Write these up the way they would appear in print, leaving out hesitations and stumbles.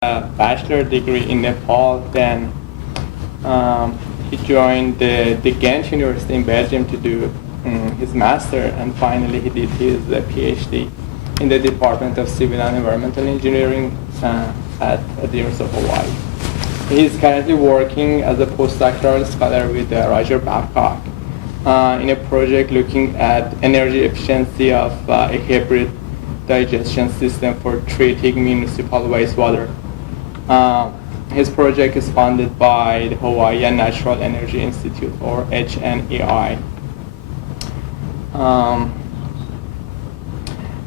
a bachelor degree in Nepal. Then he joined the Ghent University in Belgium to do his master, and finally he did his PhD in the Department of Civil and Environmental Engineering at the University of Hawaii. He is currently working as a postdoctoral scholar with Roger Babcock in a project looking at energy efficiency of a hybrid digestion system for treating municipal wastewater. His project is funded by the Hawaiian Natural Energy Institute, or HNEI.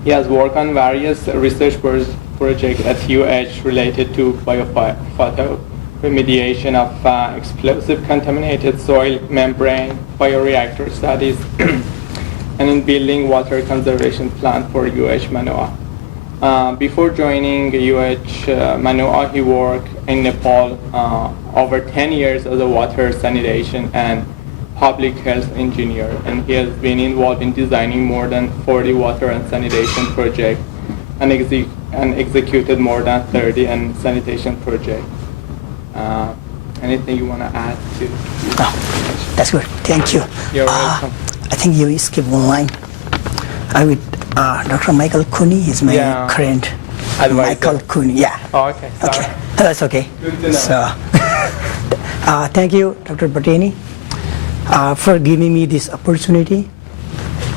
He has worked on various research projects at UH related to biophoto remediation of explosive contaminated soil membrane, bioreactor studies, and in building water conservation plant for UH Manoa. Before joining UH Manoa, he worked in Nepal over 10 years as a water sanitation and public health engineer, and he has been involved in designing more than 40 water and sanitation projects and executed more than 30 sanitation projects. Anything you want to add to? Oh, that's good. Thank you. You're welcome. I think you skipped one line. I would Dr. Michael Cooney is my current advisor. Michael Cooney, yeah. Oh, okay. Sorry. Okay, that's okay. Good to know. So, thank you, Dr. Bateni, for giving me this opportunity.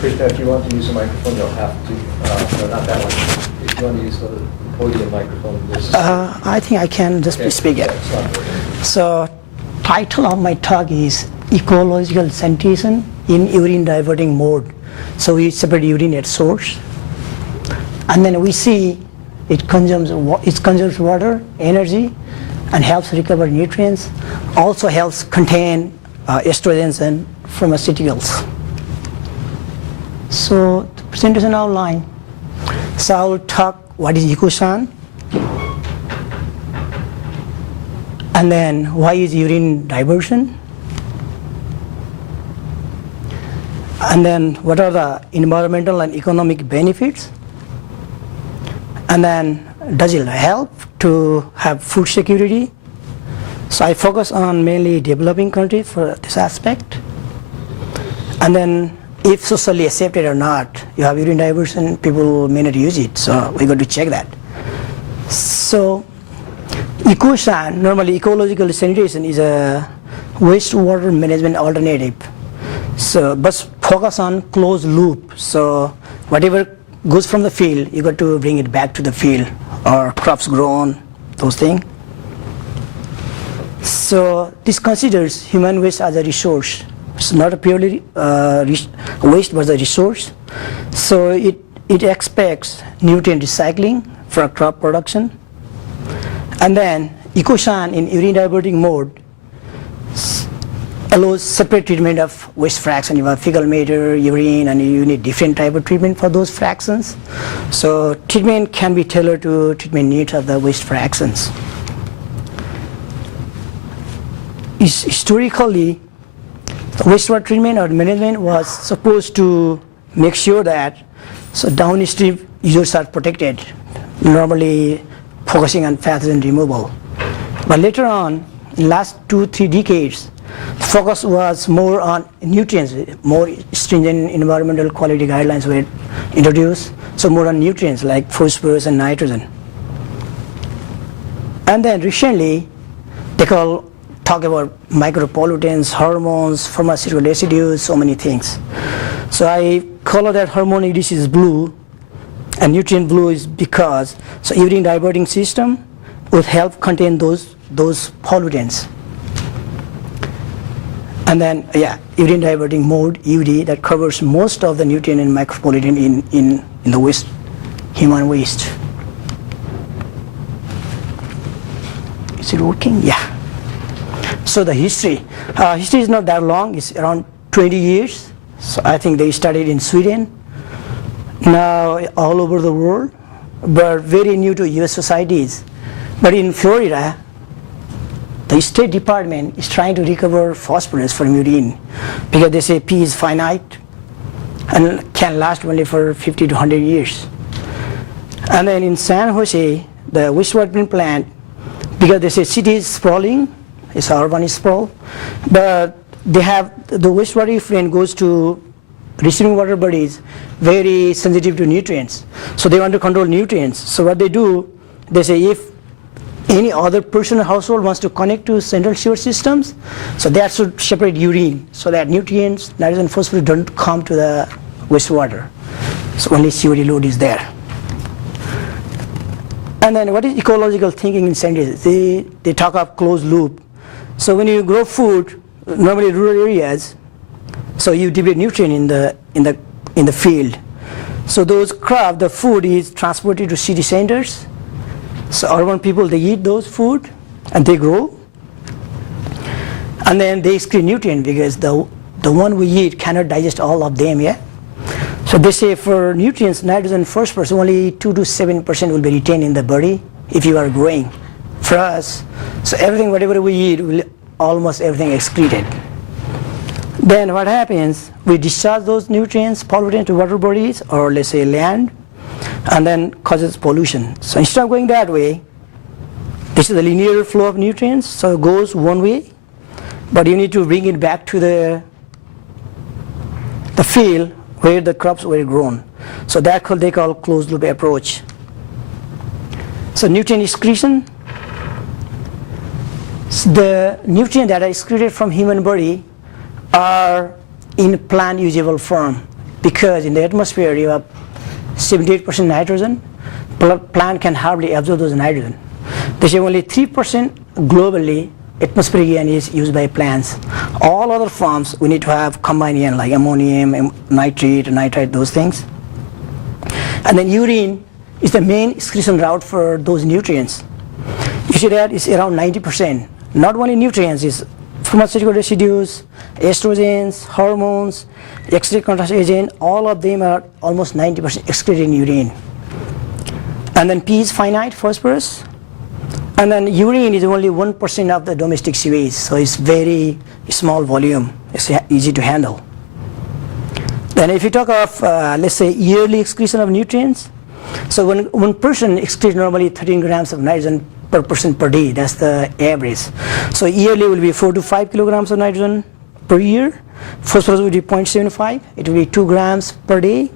Krishna, if you want to use a microphone, you'll have to, no, not that one. If you want to use the podium microphone, this I think I can just speak it. So, title of my talk is Ecological Sanitation in Urine Diverting Mode. So we separate urine at source, and then we see it consumes water, energy, and helps recover nutrients. Also helps contain estrogens and pharmaceuticals. So the presentation outline. So I will talk what is Ecoshan, and then why is urine diversion, and then what are the environmental and economic benefits, and then does it help to have food security. So I focus on mainly developing countries for this aspect, and then if socially accepted or not, you have urine diversion, people may not use it, so we got to check that. So EcoSan, normally ecological sanitation, is a wastewater management alternative. So, but focus on closed loop. So, whatever goes from the field, you got to bring it back to the field, or crops grown, those things. So, this considers human waste as a resource. It's not a purely waste, but a resource. So, it expects nutrient recycling for crop production. And then, EcoSan in urine diverting mode allows separate treatment of waste fraction. You have fecal matter, urine, and you need different type of treatment for those fractions. So treatment can be tailored to treatment needs of the waste fractions. Historically, the wastewater treatment or management was supposed to make sure that downstream users are protected, normally focusing on pathogen removal. But later on, in the last 2-3 decades, the focus was more on nutrients. More stringent environmental quality guidelines were introduced, so more on nutrients like phosphorus and nitrogen. And then recently, they talk about micropollutants, hormones, pharmaceutical residues, so many things. So I color that hormone is blue, and nutrient blue is because urine diverting system would help contain those pollutants. And then, urine diverting mode, UD, that covers most of the nutrient and micropollutant in the waste, human waste. Is it working? Yeah. So the history is not that long. It's around 20 years. So I think they started in Sweden, now all over the world, but very new to US societies. But in Florida, the State Department is trying to recover phosphorus from urine because they say P is finite and can last only for 50 to 100 years. And then in San Jose, the wastewater treatment plant because they say city is sprawling, it's urban sprawl, but they have the wastewater effluent goes to receiving water bodies very sensitive to nutrients. So they want to control nutrients. So what they do, they say if any other person in household wants to connect to central sewer systems, so they have to separate urine so that nutrients, nitrogen, phosphorus don't come to the wastewater. So only sewage load is there. And then what is ecological thinking in sanitation? They talk of closed loop. So when you grow food, normally rural areas, so you deplete nutrient in the field. So those crop, the food is transported to city centers. So urban people, they eat those food and they grow. And then they excrete nutrient because the one we eat cannot digest all of them, yeah? So they say for nutrients, nitrogen, phosphorus, only 2 to 7% will be retained in the body if you are growing. For us, so everything, whatever we eat, will almost everything excreted. Then what happens, we discharge those nutrients, pollutants to water bodies or let's say land, and then causes pollution. So instead of going that way, this is the linear flow of nutrients, so it goes one way, but you need to bring it back to the field where the crops were grown. So that they call closed loop approach. So nutrient excretion, the nutrients that are excreted from human body are in plant usable form, because in the atmosphere you have 78% nitrogen, plant can hardly absorb those nitrogen. They say only 3% globally atmospheric ion is used by plants. All other forms we need to have combined ion like ammonium, nitrate, nitrite, those things. And then urine is the main excretion route for those nutrients. You see that it's around 90%. Not only nutrients, it's pharmaceutical residues, estrogens, hormones, X-ray contrast agent, all of them are almost 90% excreted in urine. And then P is finite, phosphorus. And then urine is only 1% of the domestic sewage, so it's very small volume, it's easy to handle. Then if you talk of, let's say, yearly excretion of nutrients, so when one person excretes normally 13 grams of nitrogen per person per day, that's the average. So yearly will be 4 to 5 kilograms of nitrogen per year. Phosphorus will be 0.75, it will be 2 grams per day.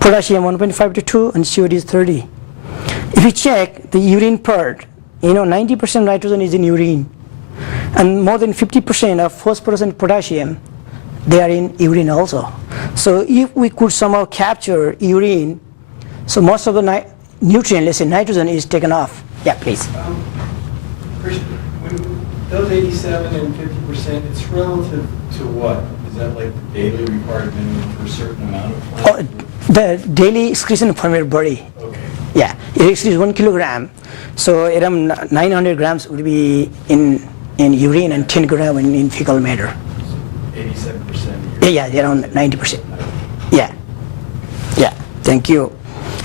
Potassium 1.5 to 2, and CO2 is 30. If you check the urine part, 90% nitrogen is in urine, and more than 50% of phosphorus and potassium, they are in urine also. So if we could somehow capture urine, so most of the nutrient, let's say nitrogen, is taken off. Yeah, please. Krishna, when those 87 and 50%, it's relative to what? Is that like the daily required minimum for a certain amount of plant? The daily excretion from your body. Okay. Yeah, it excretes 1 kilogram. So around 900 grams would be in urine and 10 grams in fecal matter. So 87%. Yeah, around 90%. Yeah, thank you.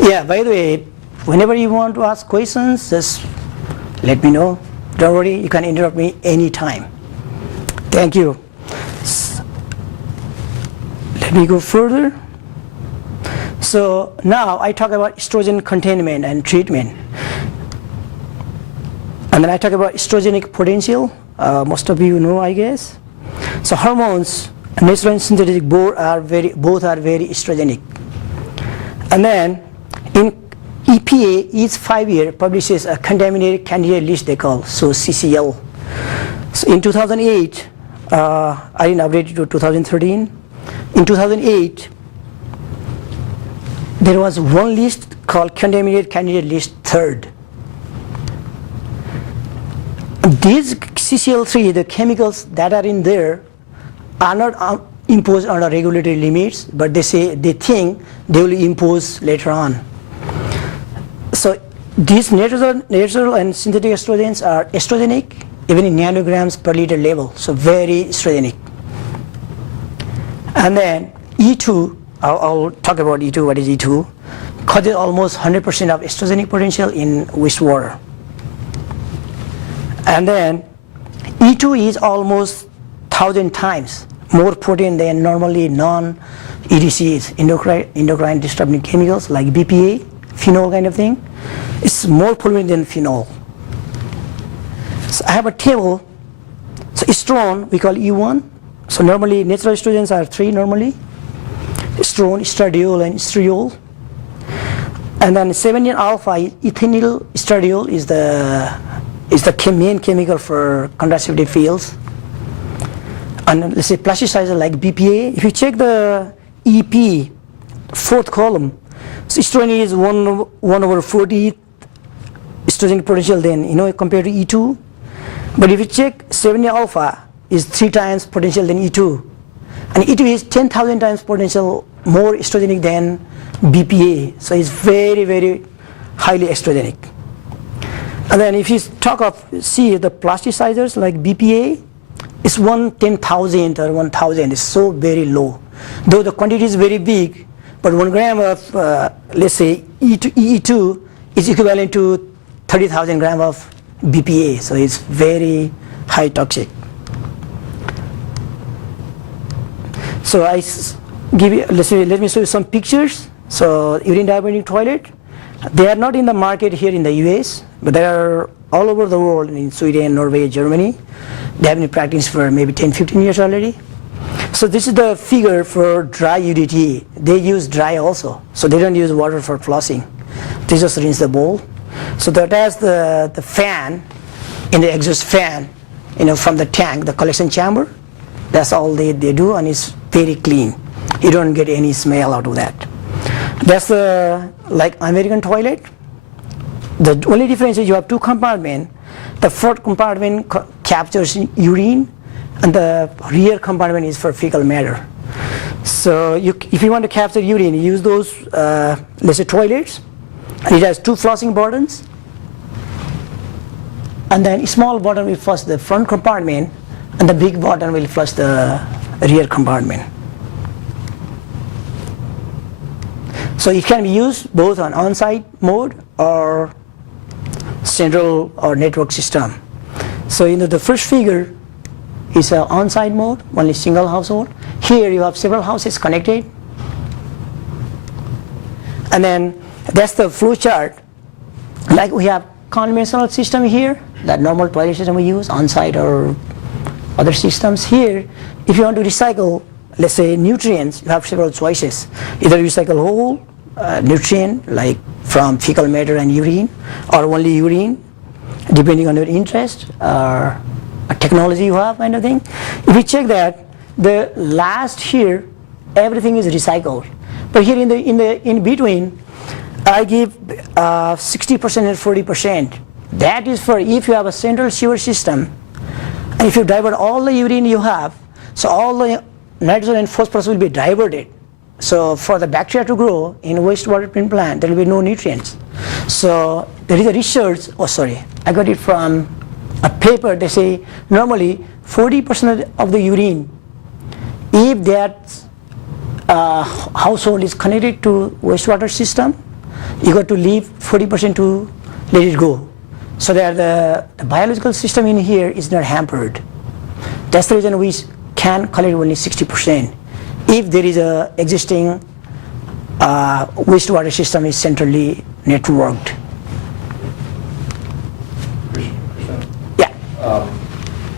Yeah, by the way, whenever you want to ask questions, just let me know. Don't worry, you can interrupt me anytime. Thank you. Let me go further. So now I talk about estrogen containment and treatment. And then I talk about estrogenic potential. Most of you know, I guess. So hormones, natural and synthetic, both are very estrogenic. And then in EPA, each 5 year publishes a contaminated candidate list they call, so CCL. So in 2008, I didn't update it to 2013. In 2008, there was one list called contaminated candidate list 3rd. These CCL3, the chemicals that are in there, are not imposed under regulatory limits, but they think they will impose later on. So these natural and synthetic estrogens are estrogenic, even in nanograms per liter level, so very estrogenic. And then E2, I'll talk about E2, what is E2, causes almost 100% of estrogenic potential in wastewater. And then E2 is almost 1,000 times more potent than normally non-EDCs, endocrine disrupting chemicals like BPA, phenol kind of thing. It's more pollutant than phenol. So I have a table. So estrone we call E1. So normally natural estrogens are 3 normally. Estrone, estradiol, and estriol. And then 17 alpha, ethinyl estradiol is the main chemical for contraceptive fields. And let's say plasticizer like BPA. If you check the EP, 4th column, so estrogen is 1 over 40 estrogen potential then, compared to E2. But if you check 70 alpha is 3 times potential than E2. And E2 is 10,000 times potential more estrogenic than BPA. So it's very, very highly estrogenic. And then if you see the plasticizers like BPA, it's 1/10,000 or 1,000. It's so very low. Though the quantity is very big, but 1 gram of, let's say, E2 is equivalent to 30,000 grams of BPA. So it's very high toxic. So let me show you some pictures. So urine diverting toilet, they are not in the market here in the US, but they are all over the world in Sweden, Norway, Germany. They have been practicing for maybe 10-15 years already. So this is the figure for dry UDT. They use dry also, so they don't use water for flossing. They just rinse the bowl. So that has the fan, in the exhaust fan, from the tank, the collection chamber. That's all they do, and it's very clean. You don't get any smell out of that. That's like American toilet. The only difference is you have 2 compartments. The 4th compartment captures urine, and the rear compartment is for fecal matter. So if you want to capture urine, you use those, let's say, toilets. And it has 2 flossing buttons. And then a small button will flush the front compartment, and the big button will flush the rear compartment. So it can be used both on on-site mode or central or network system. So the first figure is an on-site mode, only single household. Here you have several houses connected. And then that's the flow chart. Like we have conventional system here, that normal toilet system we use, on-site or other systems. Here, if you want to recycle, let's say, nutrients, you have several choices. Either recycle whole nutrient, like from fecal matter and urine, or only urine, depending on your interest or a technology you have, kind of thing. If you check that, the last here, everything is recycled. But here in between, I give 60% and 40%. That is for if you have a central sewage system, and if you divert all the urine you have, so all the nitrogen and phosphorus will be diverted. So for the bacteria to grow in wastewater treatment plant, there will be no nutrients. So there is a research, I got it from a paper. They say normally 40% of the urine, if that household is connected to wastewater system, you got to leave 40% to let it go. So that the biological system in here is not hampered. That's the reason we can collect only 60%. If there is a existing wastewater system is centrally networked. Krishna? Yeah.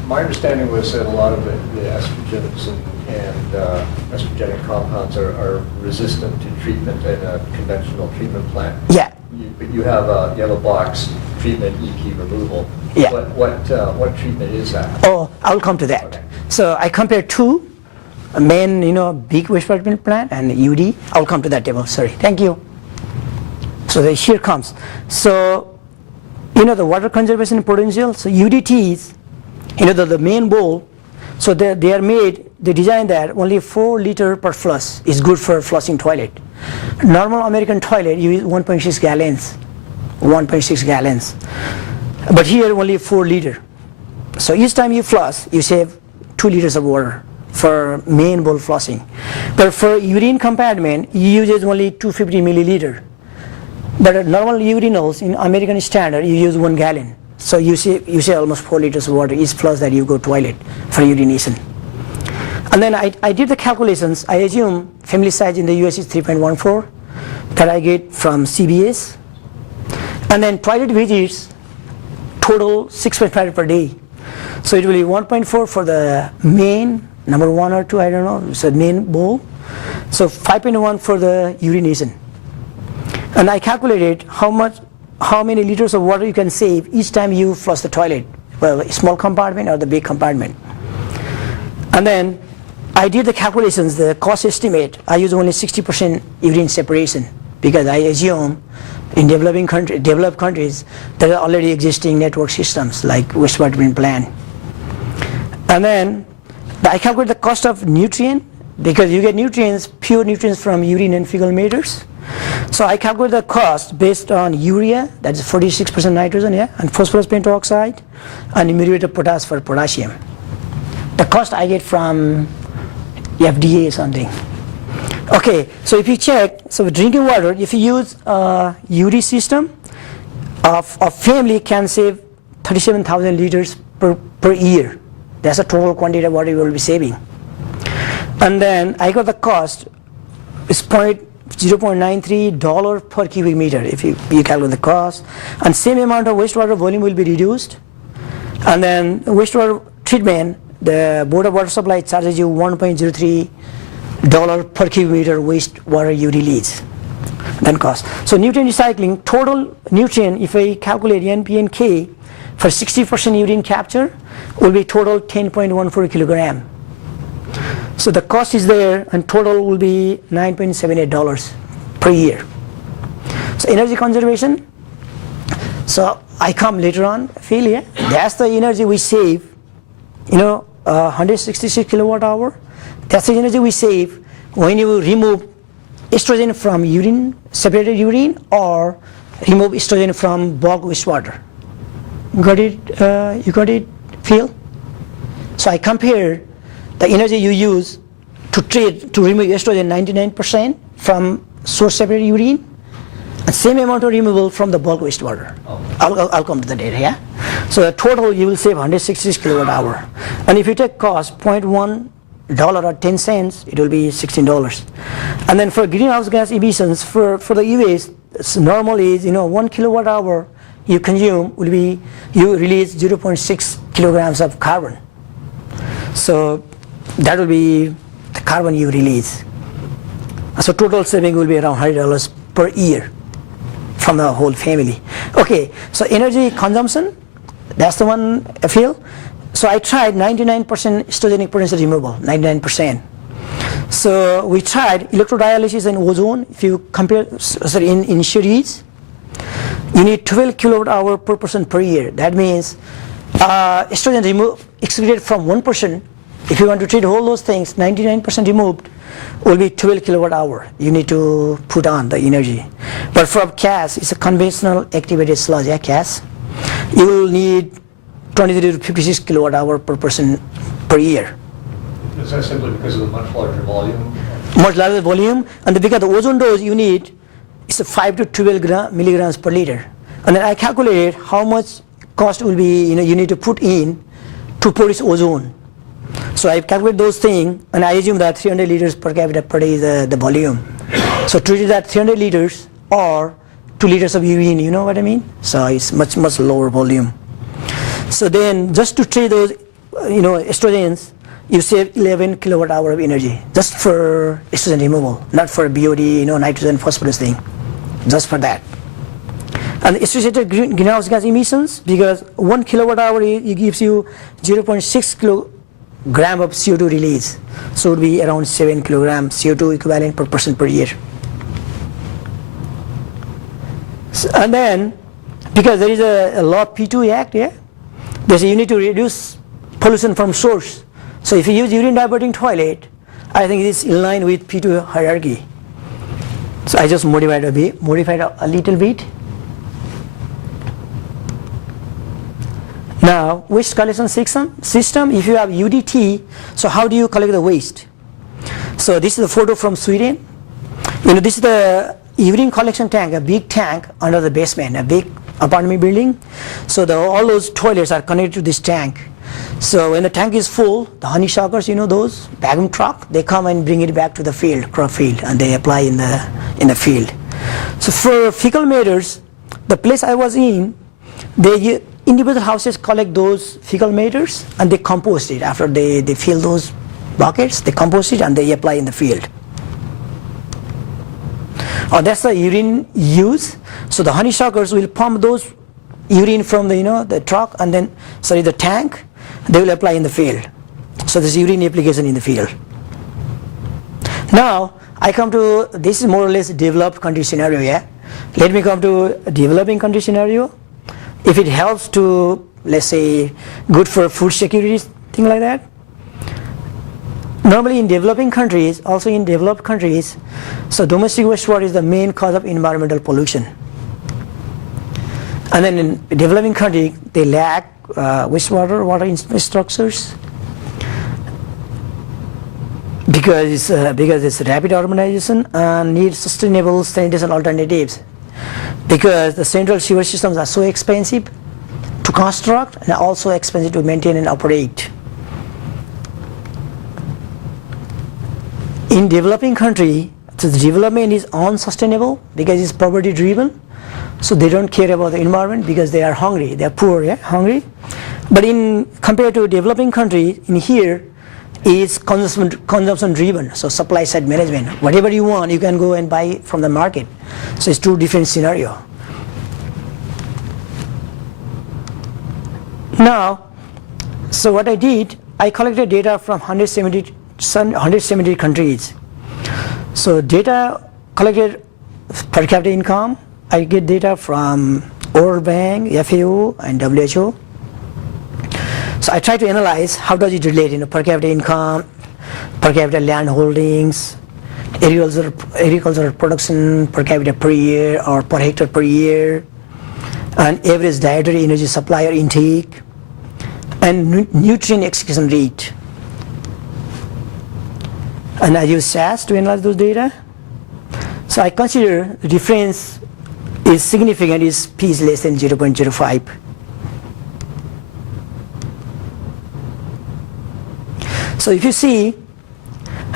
My understanding was that a lot of the estrogens and estrogenic compounds are resistant to treatment in a conventional treatment plant. Yeah. But you have a box treatment, EP removal. Yeah. What treatment is that? Oh, I'll come to that. Okay. So I compare 2 main, big wastewater treatment plant and UD. I'll come to that table. Sorry. Thank you. So here comes. So the water conservation potential. So UDTs, the main bowl. So they are made. They design that only 4 liters per flush is good for flushing toilet. Normal American toilet you use 1.6 gallons. 1.6 gallons. But here only 4 liters. So each time you flush, you save 2 liters of water for main bowl flushing. But for urine compartment, you use only 250 milliliter. But normal urinals in American standard, you use 1 gallon. So you save almost 4 liters of water each flush that you go toilet for urination. And then I did the calculations. I assume family size in the US is 3.14 that I get from CBS. And then toilet visits, total 6.5 per day. So it will be 1.4 for the main, number 1 or 2, I don't know, it's a main bowl. So 5.1 for the urination. And I calculated how many liters of water you can save each time you flush the toilet, well, a small compartment or the big compartment. And then I did the calculations, the cost estimate. I use only 60% urine separation because I assume in developed countries there are already existing network systems like wastewater treatment plant. And then I calculate the cost of nutrient because you get nutrients, pure nutrients from urine and fecal matters. So I calculate the cost based on urea, that's 46% nitrogen, yeah, and phosphorus pentoxide, and immediate of potash for potassium. The cost I get from FDA or something. Okay, so if you check, so drinking water, if you use a UD system, a family can save 37,000 liters per year. That's the total quantity of water you will be saving. And then I got the cost, it's $0.93 per cubic meter if you calculate the cost. And same amount of wastewater volume will be reduced. And then wastewater treatment, the Board of Water Supply charges you $1.03 per cubic meter wastewater you release. Then cost. So nutrient recycling, total nutrient, if I calculate NP and K for 60% urine capture, will be total 10.14 kilogram. So the cost is there, and total will be $9.78 per year. So energy conservation. So I come later on, feel here. That's the energy we save. 166 kilowatt hour. That's the energy we save when you remove estrogen from urine, separated urine, or remove estrogen from bulk wastewater. Got it? You got it? Feel? So I compare the energy you use to remove estrogen 99% from source separated urine, and same amount of removal from the bulk wastewater. I'll come to the data, yeah? So the total you will save 166 kilowatt hour. And if you take cost $0.1 or 10 cents, it will be $16. And then for greenhouse gas emissions, for the e-waste, normal is 1 kilowatt hour you consume will be, you release 0.6 kilograms of carbon. So that will be the carbon you release. So total saving will be around $100 per year from the whole family. Okay, so energy consumption, that's the one I feel. So I tried 99% estrogenic potential removal, 99%. So we tried electrodialysis and ozone. If you compare, in series, you need 12 kilowatt hour per person per year. That means estrogen excreted from 1%. If you want to treat all those things, 99% removed will be 12 kilowatt hour. You need to put on the energy. But for CAS, it's a conventional activated sludge, yeah, CAS. You will need 23 to 56 kilowatt hour per person per year. Is that simply because of the much larger volume? Much larger volume, and because the ozone dose you need is 5 to 12 milligrams per liter. And then I calculated how much cost will be, you need to put in to produce ozone. So I calculate those things, and I assume that 300 liters per capita per day is the volume. So treat that 300 liters or 2 liters of urine, you know what I mean? So it's much lower volume. So then just to treat those, estrogens, you save 11 kilowatt hour of energy just for estrogen removal, not for BOD, nitrogen phosphorus thing, just for that. And associated greenhouse gas emissions, because 1 kilowatt hour it gives you 0.6 kilogram of CO2 release. So it would be around 7 kilogram CO2 equivalent per person per year. So, and then, because there is a law P2 Act, yeah, they say you need to reduce pollution from source. So if you use urine diverting toilet, I think it is in line with P2 hierarchy. So I just modified a little bit. Now, waste collection system, if you have UDT, so how do you collect the waste? So this is a photo from Sweden. This is the urine collection tank, a big tank under the basement, a big apartment building. So all those toilets are connected to this tank. So when the tank is full, the honeysuckers, those vacuum truck, they come and bring it back to the field, crop field, and they apply in the field. So for fecal matters, the place I was in, they individual houses collect those fecal matters and they compost it. After they fill those buckets, they compost it and they apply in the field. That's the urine use. So the honeysuckers will pump those urine from the truck and then, the tank, they will apply in the field. So this urine application in the field. Now, I come to, this is more or less developed country scenario, yeah? Let me come to a developing country scenario. If it helps to, let's say, good for food security, thing like that. Normally in developing countries, also in developed countries, so domestic wastewater is the main cause of environmental pollution. And then in developing country, they lack water infrastructures because it's rapid urbanization and need sustainable sanitation alternatives. Because the central sewage systems are so expensive to construct and also expensive to maintain and operate. In developing country, so the development is unsustainable because it's poverty driven. So they don't care about the environment because they are hungry, they are poor, yeah, hungry. But in compared to developing country, in here is consumption driven, so supply side management. Whatever you want, you can go and buy from the market. So it's two different scenario. Now, so what I did, I collected data from 170 countries. So data collected per capita income, I get data from World Bank, FAO, and WHO. So I try to analyze how does it relate, per capita income, per capita land holdings, agricultural production per capita per year or per hectare per year, and average dietary energy supply or intake, and nutrient excretion rate. And I use SAS to analyze those data. So I consider the difference is significant, is P is less than 0.05. So if you see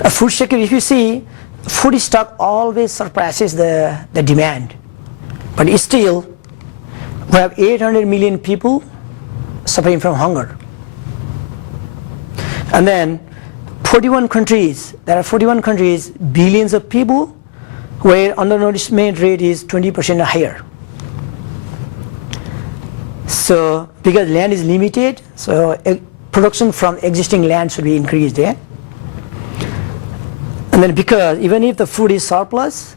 food security, if you see food stock always surpasses the demand, but still we have 800 million people suffering from hunger. And then 41 countries, there are 41 countries, billions of people where undernourishment rate is 20% or higher. So because land is limited, so production from existing land should be increased, yeah? And then because even if the food is surplus,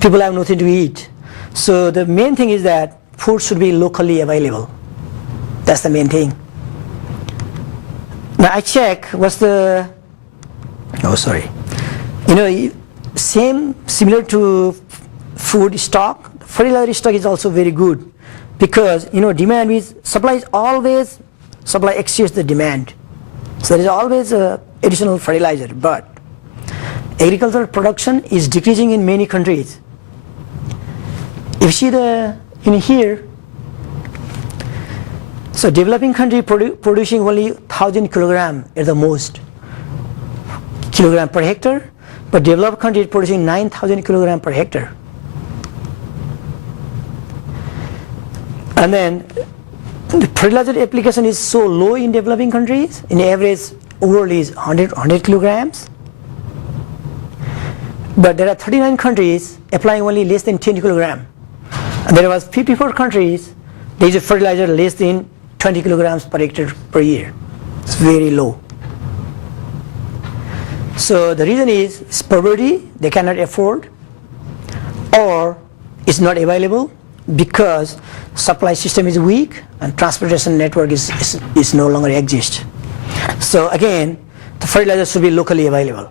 people have nothing to eat. So the main thing is that food should be locally available. That's the main thing. Now I check what's the, similar to food stock, fertilizer stock is also very good because demand is, supply exceeds the demand. So there is always additional fertilizer, but agricultural production is decreasing in many countries. If you see here, so developing country producing only 1,000 kilogram at the most, kilogram per hectare, but developed country is producing 9,000 kilogram per hectare. And then the fertilizer application is so low in developing countries. In average, world is 100 kilograms. But there are 39 countries applying only less than 10 kilogram. And there was 54 countries, they use fertilizer less than 20 kilograms per hectare per year. It's very low. So the reason is poverty, they cannot afford, or it's not available because supply system is weak and transportation network is no longer exist. So again, the fertilizer should be locally available.